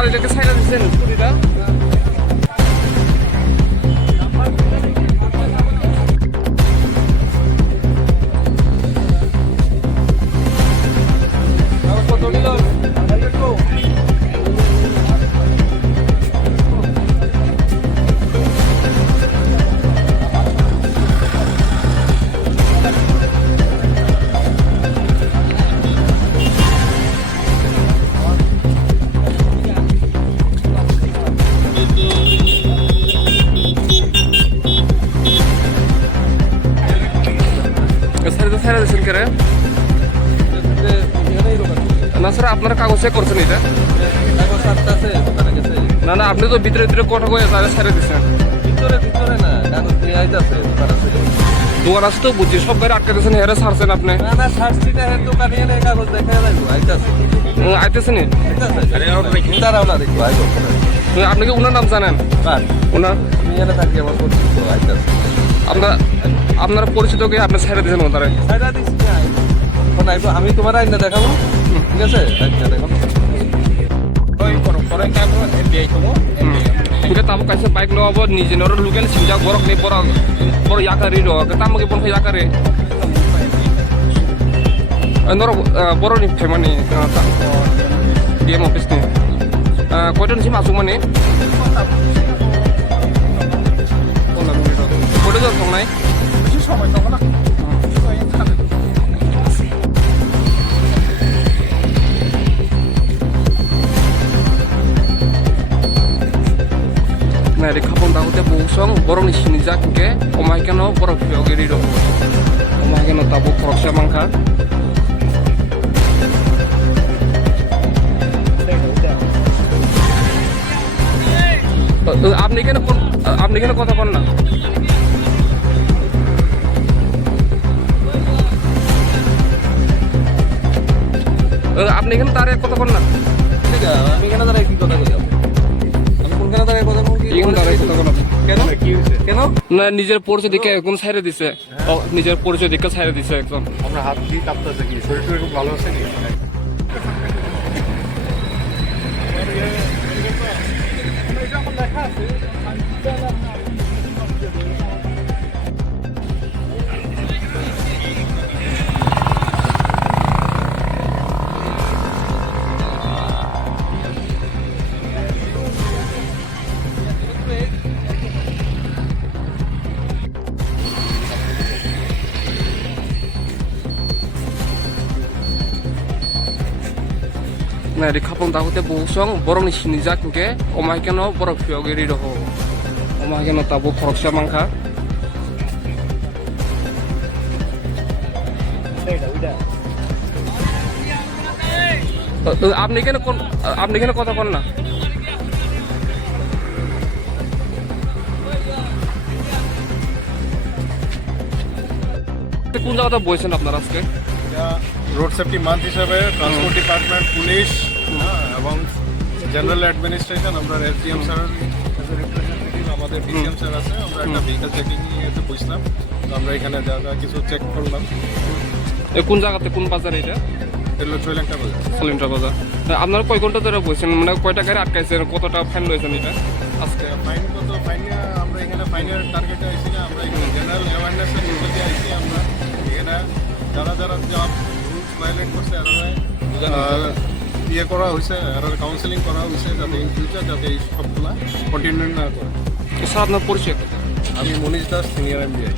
Sir এটাকে সাইডে দিচ্ছেন স্কুটিটা। ছেড়ে দিচ্ছেন কে রে? না স্যার আপনারা কাগজ চেক করছেন এটা? না না আপনি তো ভিতরে ভিতরে কথা কয়ে তাহলে ছেড়ে দিচ্ছেন। দোকান আছে তো বুঝছি, সব গাড়ি আটকে দিচ্ছেন, হেরে ছাড়ছেন আপনি। আইতেছেন আপনি কি উনার নাম জানেন? ওনার আপনার পরিচিত কে আপনি ছেড়ে দিয়েছেন ওনারে? আমি তোমার আইনা দেখাবো, ঠিক আছে? tamu kaisa bike lo abo ni jenoro lugen sinja borok ni borok yakari ro tamu ke pon yakari noro borok ni phemani DM office ni koidon si masuk mani koidon jor songnai সময় তখন Nah, di kampung tahu teh busong, borong di sini jak ke, omai keno borong biogeri do, omai keno tabu korosya mangka. আপনি কেন কথা কন না? আপনি কেন তারে কথা কন না? ঠিক আছে, আমি কেন তারে কি কথা কইলাম? নিজের পরিচয় দিকে একদম ছাইড়ে দিছে, নিজের পরিচয় দিকে ছাইড়ে দিছে একদম। আমরা হাত দিয়ে কাঁপতেছে কি, শরীর টরীর খুব ভালো আছে কি? Nah, di kampung tahu teh busong, borong di sini jak ke, omai keno borong biogeri do, omai keno tabu korosya mangka. আপনি কেন কথা কন না? কোন জায়গাটা বলছেন আপনারা আজকে? রোড সেফটি মান্থ হিসাবে ট্রান্সপোর্ট ডিপার্টমেন্ট, পুলিশ এবং জেনারেল অ্যাডমিনিস্ট্রেশন, আমরা এসডিএম স্যার রিপ্রেজেন্টেটিভ, আমাদের বিসিএম স্যার আছে, আমরা একটা ভেহিকল চেকিং এতে বুঝলাম। তো আমরা এখানে যা যা কিছু চেক করলাম। কোন জায়গাতে, কোন বাজারে এটা? এগুলো চৈলাঙ্কা বাজার। চৈলাঙ্কা বাজার। আপনারা কয় ঘন্টা ধরে বলছেন, মানে কয়টা গাড়ি আটকাইছেন, কতটা ফাইন লয়েছেন এটা আজকে? ফাইন কত? ফাইন আমরা এখানে ফাইনের টার্গেটে আইসি না, আমরা এখানে জেনারেল অ্যাওয়ারনেসের বিষয়ে আইসি। আমরা এখানে যারা যারা রুলস ভায়োলেট করছে ইয়ে করা হয়েছে, কাউন্সেলিং করা হয়েছে, যাতে ইন ফিউচার যাতে এই সবগুলা কন্টিনিউ না করে। স্যার আপনার পরিচয়? আমি মনীষ দাস, সিনিয়র MBA।